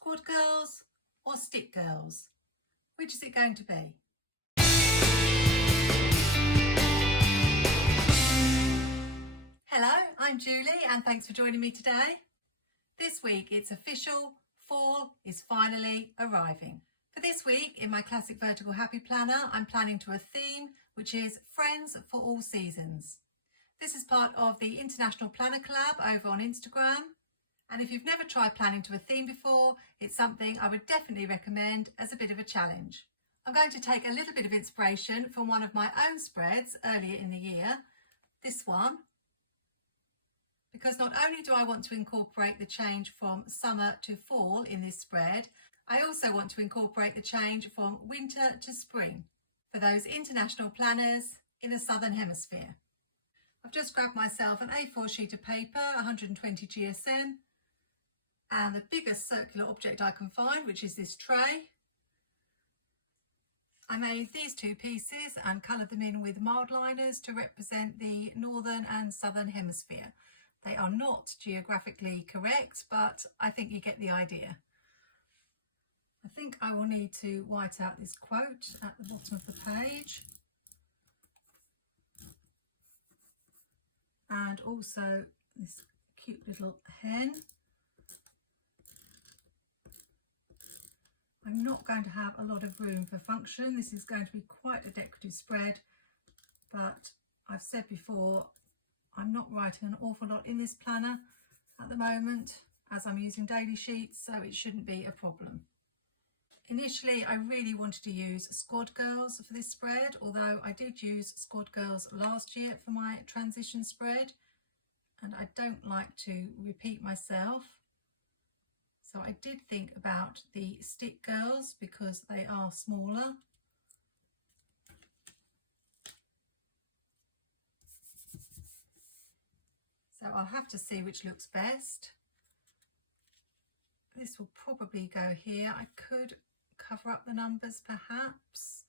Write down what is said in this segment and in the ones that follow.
Squad girls or stick girls? Which is it going to be? Hello, I'm Julie and thanks for joining me today. This week it's official, fall is finally arriving. For this week in my classic vertical happy planner, I'm planning to a theme which is Friends for All Seasons. This is part of the International Planner Collab over on Instagram. And if you've never tried planning to a theme before, it's something I would definitely recommend as a bit of a challenge. I'm going to take a little bit of inspiration from one of my own spreads earlier in the year, this one, because not only do I want to incorporate the change from summer to fall in this spread, I also want to incorporate the change from winter to spring for those international planners in the Southern Hemisphere. I've just grabbed myself an A4 sheet of paper, 120 GSM, and the biggest circular object I can find, which is this tray. I made these two pieces and coloured them in with mild liners to represent the Northern and Southern Hemisphere. They are not geographically correct, but I think you get the idea. I think I will need to white out this quote at the bottom of the page. And also this cute little hen. I'm not going to have a lot of room for function. This is going to be quite a decorative spread, but I've said before, I'm not writing an awful lot in this planner at the moment as I'm using daily sheets, so it shouldn't be a problem. Initially, I really wanted to use Squad Girls for this spread, although I did use Squad Girls last year for my transition spread, and I don't like to repeat myself. So I did think about the stick girls because they are smaller. So I'll have to see which looks best. This will probably go here. I could cover up the numbers perhaps.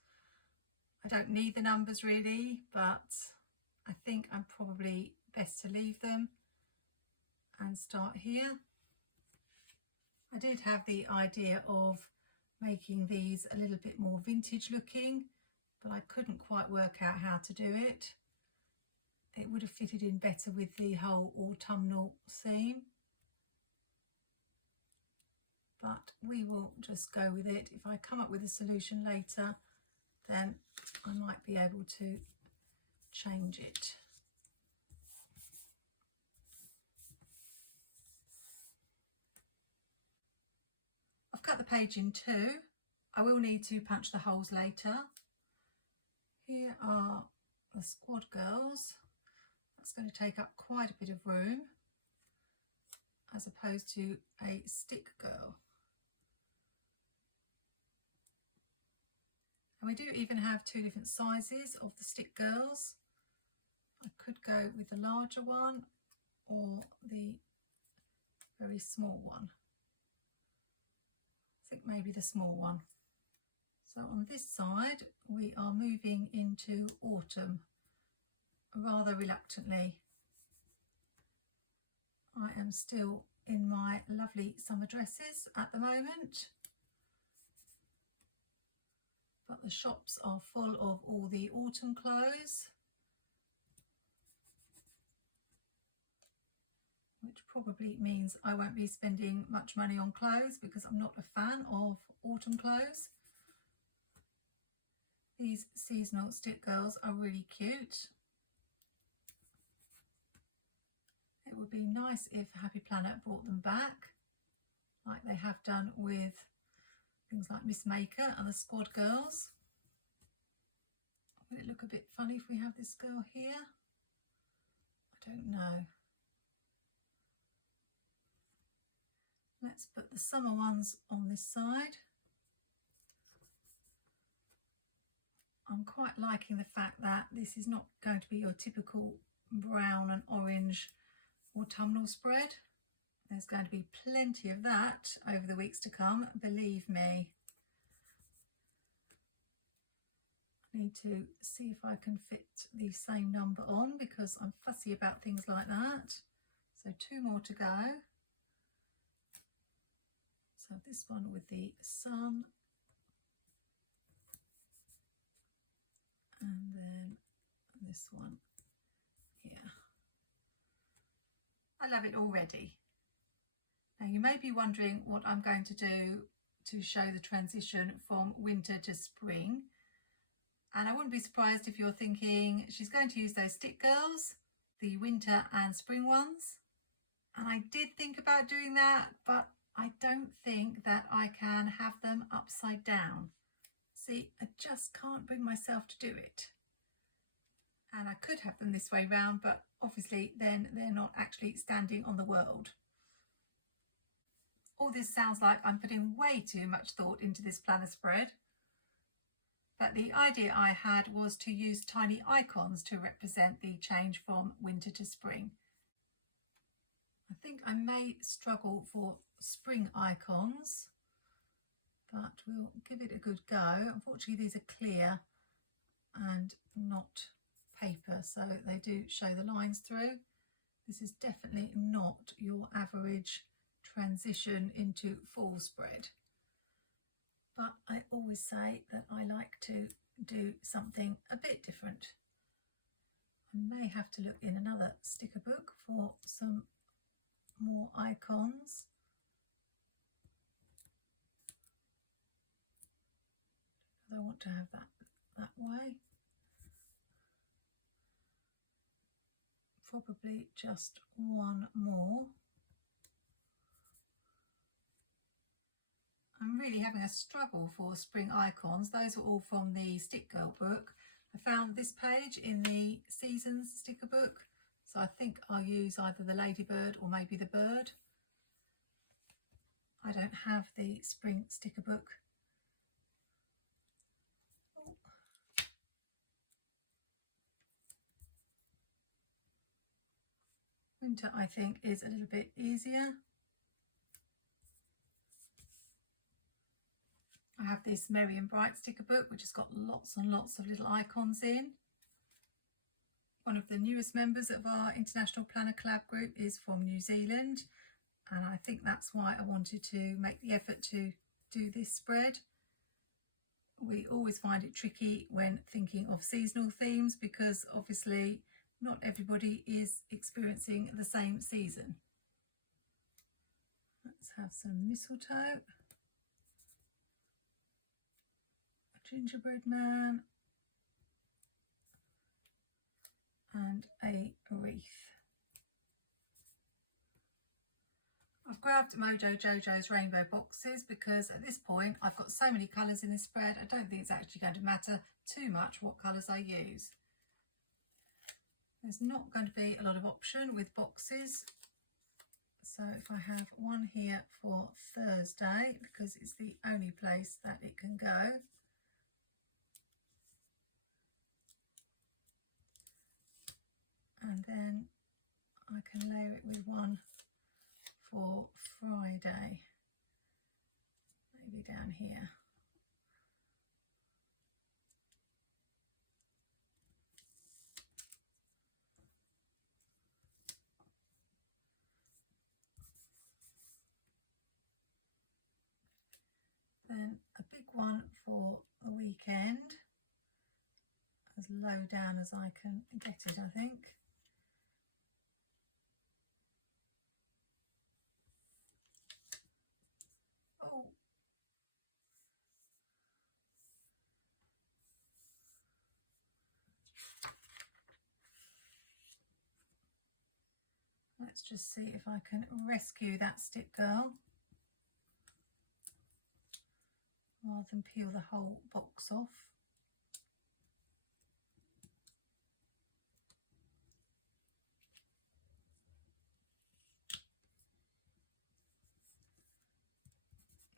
I don't need the numbers really, but I think I'm probably best to leave them and start here. I did have the idea of making these a little bit more vintage looking, but I couldn't quite work out how to do it. It would have fitted in better with the whole autumnal theme. But we will just go with it. If I come up with a solution later, then I might be able to change it. I've cut the page in two. I will need to punch the holes later. Here are the Squad Girls. That's going to take up quite a bit of room as opposed to a stick girl. And we do even have two different sizes of the stick girls. I could go with the larger one or the very small one. I think maybe the small one. So on this side we are moving into autumn rather reluctantly. I am still in my lovely summer dresses at the moment, but the shops are full of all the autumn clothes, which probably means I won't be spending much money on clothes because I'm not a fan of autumn clothes. These seasonal stick girls are really cute. It would be nice if Happy Planner brought them back, like they have done with things like Miss Maker and the Squad Girls. Will it look a bit funny if we have this girl here? I don't know. Let's put the summer ones on this side. I'm quite liking the fact that this is not going to be your typical brown and orange autumnal spread. There's going to be plenty of that over the weeks to come, believe me. I need to see if I can fit the same number on because I'm fussy about things like that. So two more to go. So this one with the sun, and then this one here. I love it already. Now you may be wondering what I'm going to do to show the transition from winter to spring. And I wouldn't be surprised if you're thinking she's going to use those stick girls, the winter and spring ones. And I did think about doing that, but I don't think that I can have them upside down. See, I just can't bring myself to do it. And I could have them this way round, but obviously then they're not actually standing on the world. All this sounds like I'm putting way too much thought into this planner spread. But the idea I had was to use tiny icons to represent the change from winter to spring. I think I may struggle for spring icons, but we'll give it a good go. Unfortunately, these are clear and not paper, so they do show the lines through. This is definitely not your average transition into fall spread. But I always say that I like to do something a bit different. I may have to look in another sticker book for some more icons. I want to have that way. Probably just one more. I'm really having a struggle for spring icons. Those are all from the Stick Girl book. I found this page in the Seasons sticker book, so I think I'll use either the ladybird or maybe the bird. I don't have the spring sticker book. Oh. Winter, I think, is a little bit easier. I have this Merry and Bright sticker book, which has got lots and lots of little icons in. One of the newest members of our International Planner Collab group is from New Zealand, and I think that's why I wanted to make the effort to do this spread. We always find it tricky when thinking of seasonal themes because obviously not everybody is experiencing the same season. Let's have some mistletoe. Gingerbread man and a wreath. I've grabbed Mojo Jojo's rainbow boxes because at this point I've got so many colours in this spread, I don't think it's actually going to matter too much what colours I use. There's not going to be a lot of option with boxes, so if I have one here for Thursday because it's the only place that it can go. And then I can layer it with one for Friday, maybe down here. Then a big one for the weekend, as low down as I can get it, I think. Oh. Let's just see if I can rescue that stick girl rather than peel the whole box off.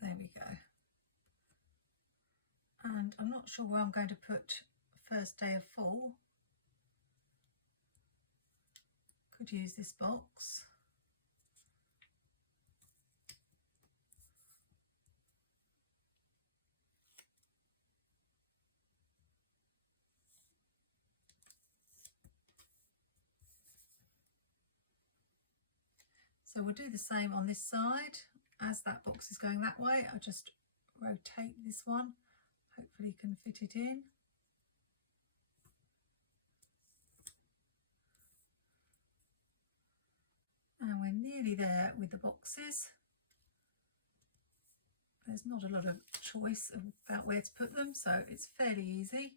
There we go. And I'm not sure where I'm going to put first day of fall. Could use this box. So we'll do the same on this side, as that box is going that way, I just rotate this one. Hopefully you can fit it in. And we're nearly there with the boxes. There's not a lot of choice about where to put them, so it's fairly easy.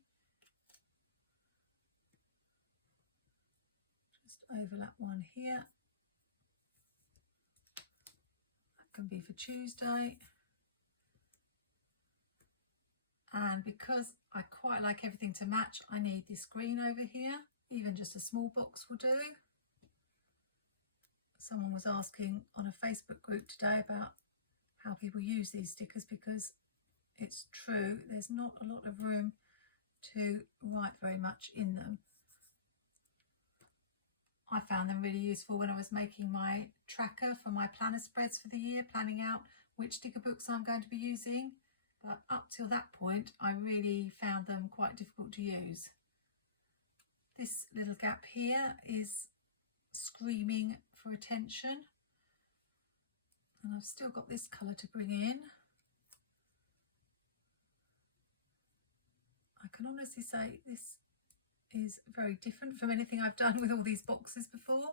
Just overlap one here. That can be for Tuesday. And because I quite like everything to match, I need this green over here. Even just a small box will do. Someone was asking on a Facebook group today about how people use these stickers, because it's true, there's not a lot of room to write very much in them. I found them really useful when I was making my tracker for my planner spreads for the year, planning out which sticker books I'm going to be using. But up till that point, I really found them quite difficult to use. This little gap here is screaming for attention. And I've still got this colour to bring in. I can honestly say this is very different from anything I've done with all these boxes before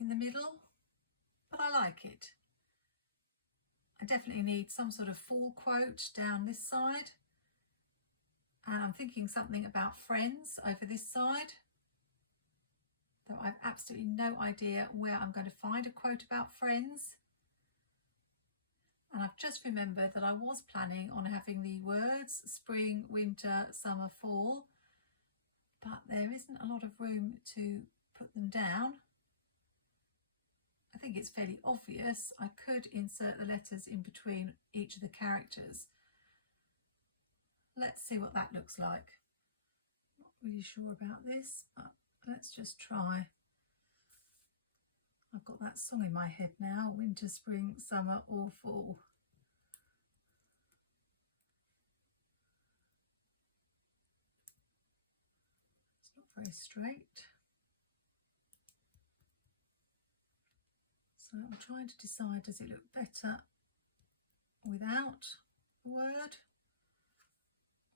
in the middle, but I like it. I definitely need some sort of fall quote down this side, and I'm thinking something about friends over this side, though I've absolutely no idea where I'm going to find a quote about friends. And I've just remembered that I was planning on having the words spring, winter, summer, fall, but there isn't a lot of room to put them down. I think it's fairly obvious. I could insert the letters in between each of the characters. Let's see what that looks like. Not really sure about this, but let's just try. I've got that song in my head now, winter, spring, summer or fall. It's not very straight. So I'm trying to decide, does it look better without the word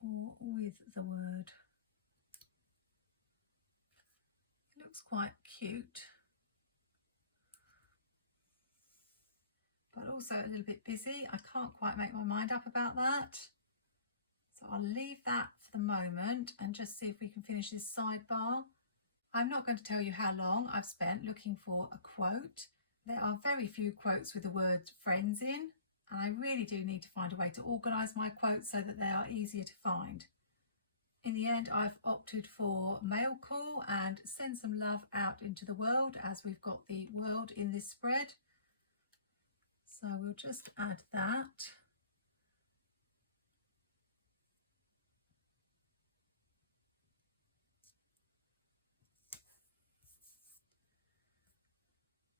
or with the word? It looks quite cute, but also a little bit busy. I can't quite make my mind up about that. So I'll leave that for the moment and just see if we can finish this sidebar. I'm not going to tell you how long I've spent looking for a quote. There are very few quotes with the word friends in, and I really do need to find a way to organise my quotes so that they are easier to find. In the end, I've opted for mail call and send some love out into the world, as we've got the world in this spread. So we'll just add that.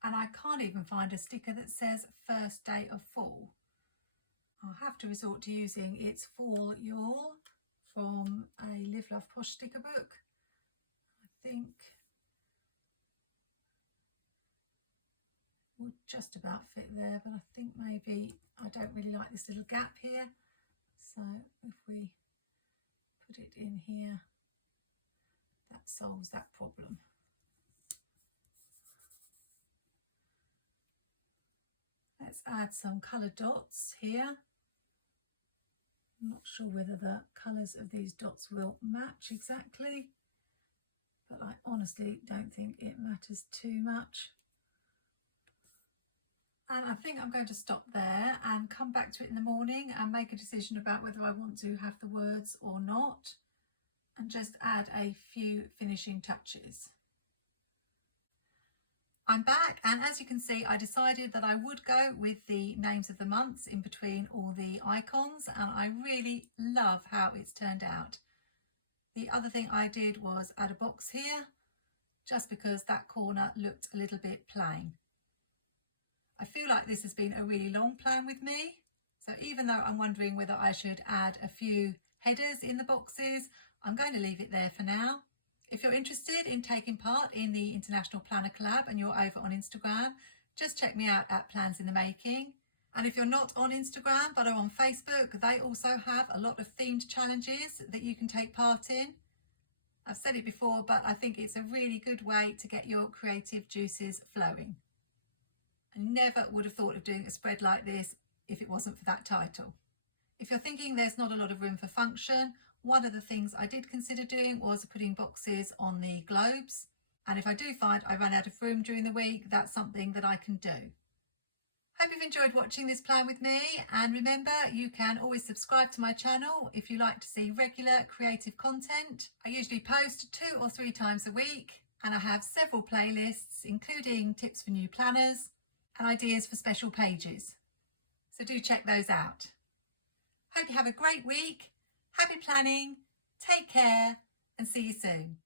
And I can't even find a sticker that says first day of fall. I'll have to resort to using It's Fall Y'all from a Live Love Posh sticker book. I think it would just about fit there, but I think maybe I don't really like this little gap here. So if we put it in here, that solves that problem. Let's add some coloured dots here. I'm not sure whether the colours of these dots will match exactly, but I honestly don't think it matters too much. And I think I'm going to stop there and come back to it in the morning and make a decision about whether I want to have the words or not, and just add a few finishing touches. I'm back, and as you can see, I decided that I would go with the names of the months in between all the icons, and I really love how it's turned out. The other thing I did was add a box here, just because that corner looked a little bit plain. I feel like this has been a really long plan with me, so even though I'm wondering whether I should add a few headers in the boxes, I'm going to leave it there for now. If you're interested in taking part in the International Planner Collab and you're over on Instagram, just check me out at Plans in the Making. And if you're not on Instagram but are on Facebook, they also have a lot of themed challenges that you can take part in. I've said it before, but I think it's a really good way to get your creative juices flowing. I never would have thought of doing a spread like this if it wasn't for that title. If you're thinking there's not a lot of room for function, one of the things I did consider doing was putting boxes on the globes. And if I do find I run out of room during the week, that's something that I can do. Hope you've enjoyed watching this plan with me, and remember, you can always subscribe to my channel if you like to see regular creative content. I usually post 2 or 3 times a week, and I have several playlists including tips for new planners and ideas for special pages. So do check those out. Hope you have a great week. Happy planning, take care, and see you soon.